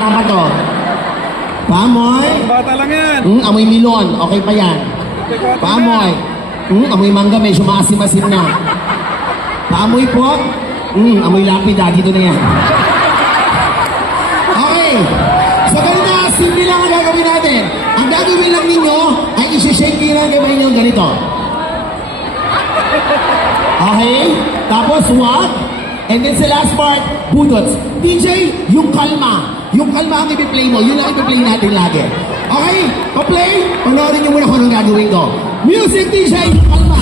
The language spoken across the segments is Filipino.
bata pa to. Pamoy. Bata lang yan. Amoy milon. Okay pa yan. Pamoy. Amoy mangga, medyo maasim-asim na. Pamoy po. Amoy lapida. Dito na yan. Okay. So ganito, simple lang ang gagawin natin. Ang gagawin lang ninyo ay isi-shake nyo lang kamay nyo ganito. Okay? Tapos what? And then sa last part, budots. DJ, yung kalma. Yung kalma ang ipi-play mo. Yun ang ipi-play natin lagi. Okay? Pa-play? Panoorin nyo muna kung anong gagawin ko. Music, DJ, yung kalma.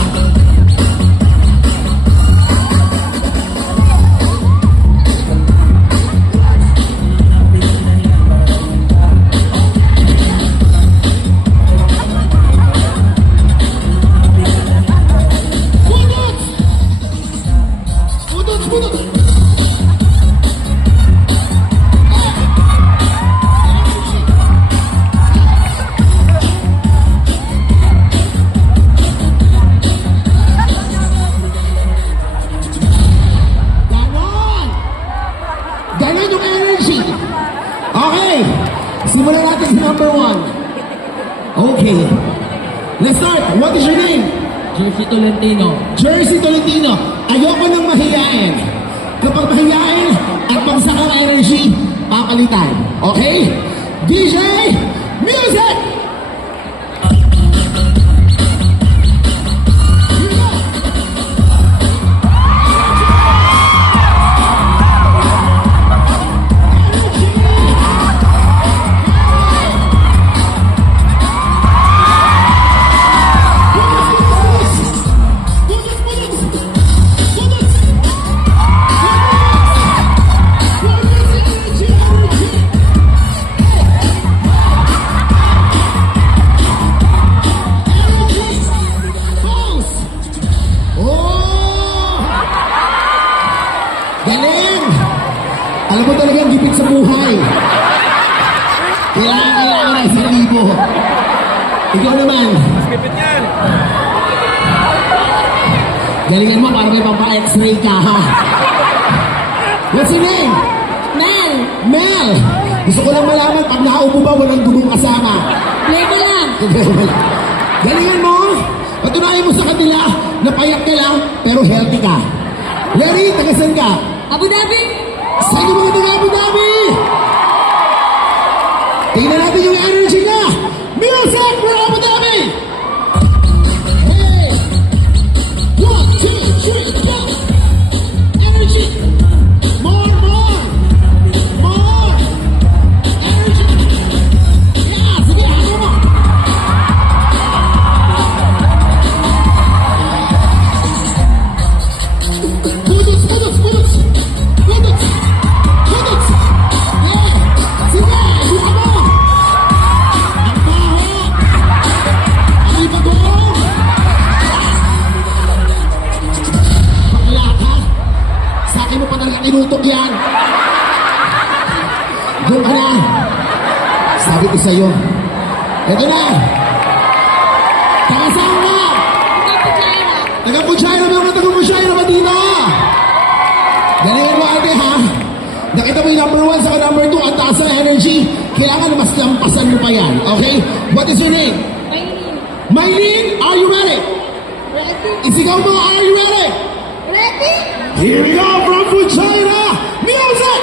Ganon yung energy. Okay. Simulan natin sa number 1. Okay. Let's start. What is your name? Jersey Tolentino. Jersey Tolentino. Ayoko nang mahiyain. Kapag mahiyain at pagsakang energy, papalitan. Okay? DJ, music! Galing! Alam mo talagang gipit sa buhay. Kailangan na 1,000. Ikaw naman. Skipit yan. Galingan mo para may pampa-x-ray ka, ha? What's your name? Mel! Mel! Gusto ko lang malaman, pag nakaupo ba, walang dugong kasama. Play mo lang! Galingan mo! Patunayan mo sa kanila na payak ka lang, pero healthy ka. Ready? Tagasan ka? Abu Dhabi! Saan mo ng Abu Dhabi? Tingnan natin yung energy niya! Music for Abu Dhabi! Hey! 1, 2, 3, go! Energy! More! More! Energy! Yeah! Sige, ano mo? Budots! Yeah! Sige! Buka mo! Ang baho! Ang ibagong! Bakla ka! Sa akin mo pa talaga tinutok yan! Doon ka na! Sabi ko sa'yo. Ito na! Takasaan ka! Taga-Puchayra! Meron na taga-Puchayra ba dito? Galingan mo ate ha! Nakita mo yung number 1 sa number 2 ang taas ng energy. Kailangan mas lampasan mo pa yan. Okay? What is your name? Maylene, are you ready? Ready? Isigaw mo, are you ready? Ready? Here we go from Puchayra! Music!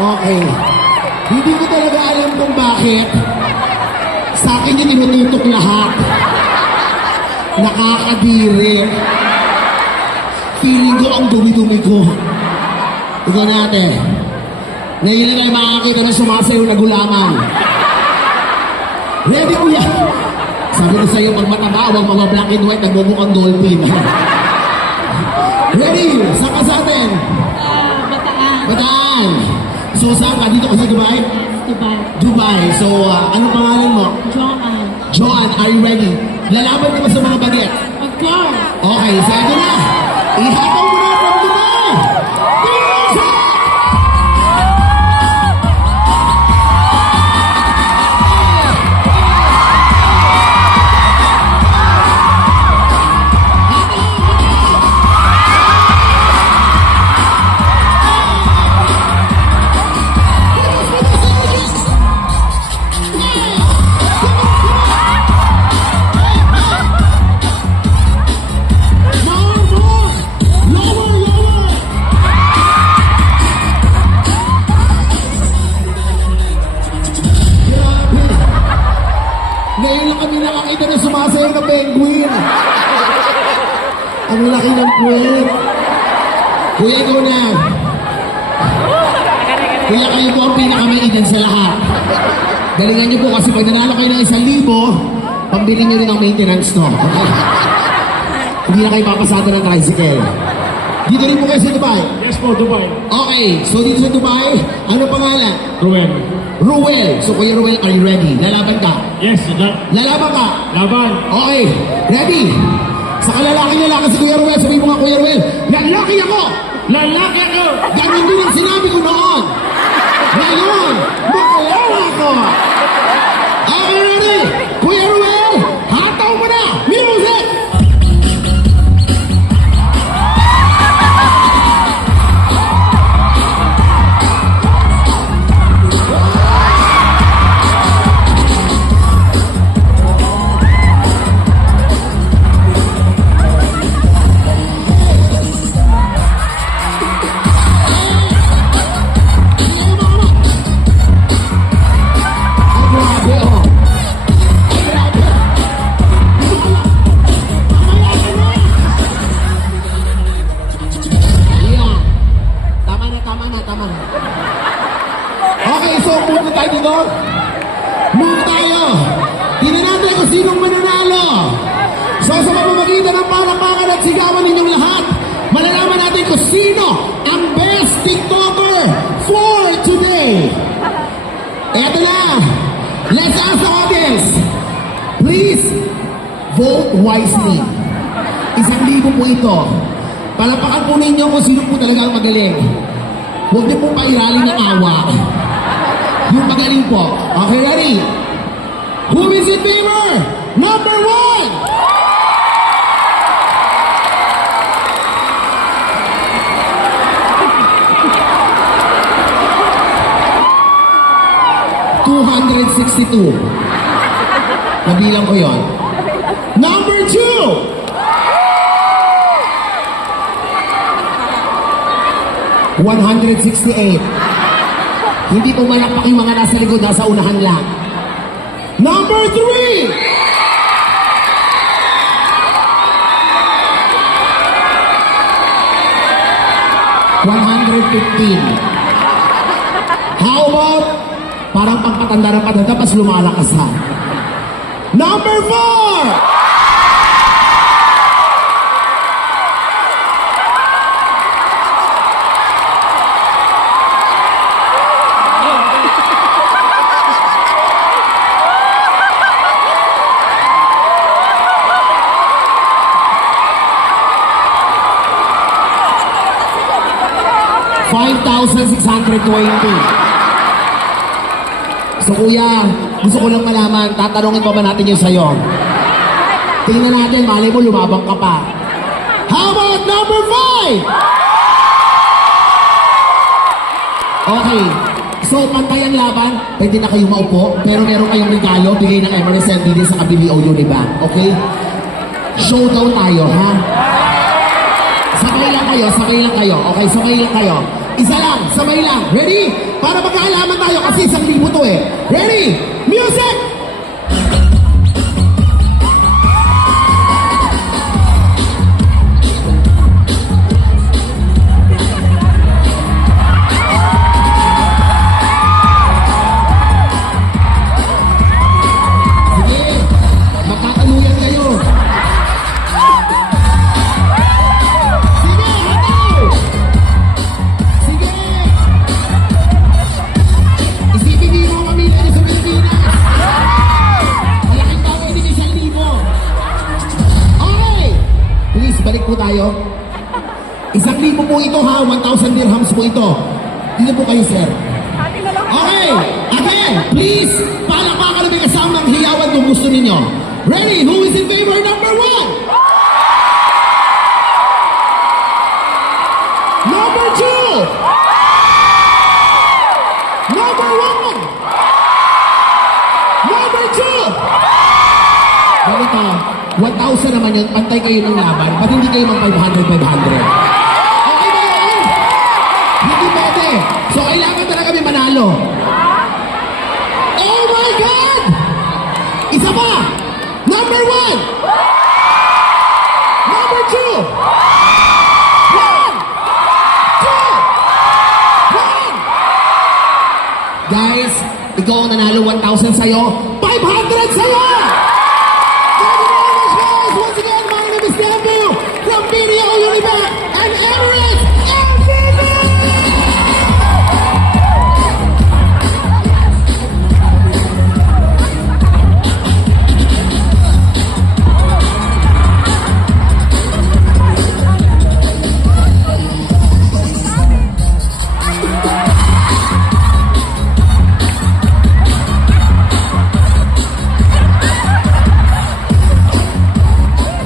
Okay. Hindi ko talaga alam kung bakit. Sa akin yung tinututok lahat. Nakakadiri. Feeling ko ang dumi-dumi ko. Ikaw natin. Nahiling kayo makakita na sumasayaw na gulaman. Ready kuya? Sabi ko sa'yo, pag mataba, huwag mga black and white, nagmumukhang dolphin. Bataan. So, saan ka? Dito ka sa Dubai? Dubai. Dubai. So, ano pangalan mo? Joanne. Joan, are you ready? Lalaban ka ba sa mga baget? Of course. Okay, so ito na. Ihataw mo na from Dubai. Music! More, more! Lower, lower! Grabe! Ngayon lang kami nakakita na sumasayaw na penguin. Ang laki ng puwet. Kuya, ikaw na. Kuya, kayo po ang pinakamainan sa lahat. Galingan niyo po kasi pag nanalo kayo ng 1,000, pambili niyo rin ang maintenance to. Okay? Hindi na kayo papasado ng tricycle. Dito rin po kayo sa Dubai. Yes po, Dubai. Okay, so dito sa Dubai, ano pangalan? Ruel. Ruel. So Kuya Ruel, are you ready? Lalaban ka. Yes, Lalaban ka. laban. Okay, ready? Sa kalalaki si Kuya Ruel, sabihin mo nga Kuya Ruel, lalaki ako! Lalaki ako! Ganun din ang sinabi ko noon. Ngayon, makalawa ako. Okay, ready? Kuya Ruel, hataw mo na! Music! Ay, grabe, oh. Ay, grabe. Mamaya ka na. Yeah. Tama na. Okay, so move na tayo dito. Move tayo. Tingnan natin kung sinong mananalo. So sa pamamagitan ng palakpakan at sigawan ninyong lahat, malalaman natin kung sino ang best TikToker for today. Eto na. Let's ask the audience. Please vote wisely. 1,000 po ito. Palapakan po ninyo kung sino po talaga ang magaling. Huwag niyo po pairalin ng awa. Yung magaling po. Okay, ready? Who is in favor? Number 1! $262. Nabilang ko yon. Number 2! 168. Hindi po malakpak yung mga nasa likod, nasa unahan lang. Number 3! $115. How about parang pagpatanda ng patanda, pas lumalakas ha? Number 4! $5,620. So kuya, gusto ko lang malaman, tatanungin pa ba natin yung sa'yo? Tingnan natin, malay mo lumabang ka pa. How about number 5? Okay, so pantay ang laban, pwede na kayo maupo, pero meron kayong regalo, bigay ng Emirates MBD sa Kabili Audio ni Bang, okay? Showdown tayo, ha? Sabay lang kayo, okay, sabay lang kayo. Isa lang, sabay lang. Ready? Para magkaalaman tayo kasi 1,000 to eh. Ready? Music! Sige, magkakaluyan kayo. Sige, hataw! Sige! balik po tayo. 1,000 po ito ha, 1,000 dirhams po ito. Dito po kayo, sir. Okay, again, please, palakpakan namin kasama ang hiyawan kung gusto ninyo. Ready? Who is in favor number 1? Number 2? Number 1? Number 2? Ganito, 1,000 naman yun, pantay kayo ng laban. Ba't hindi kayo mag 500? Okay ba yun? Hindi pwede. So, kailangan talaga kami manalo. Oh my God! Isa pa! Number 1! Number 2! 1! 2! 1! Guys, ikaw ang nanalo 1,000 sa'yo. 500!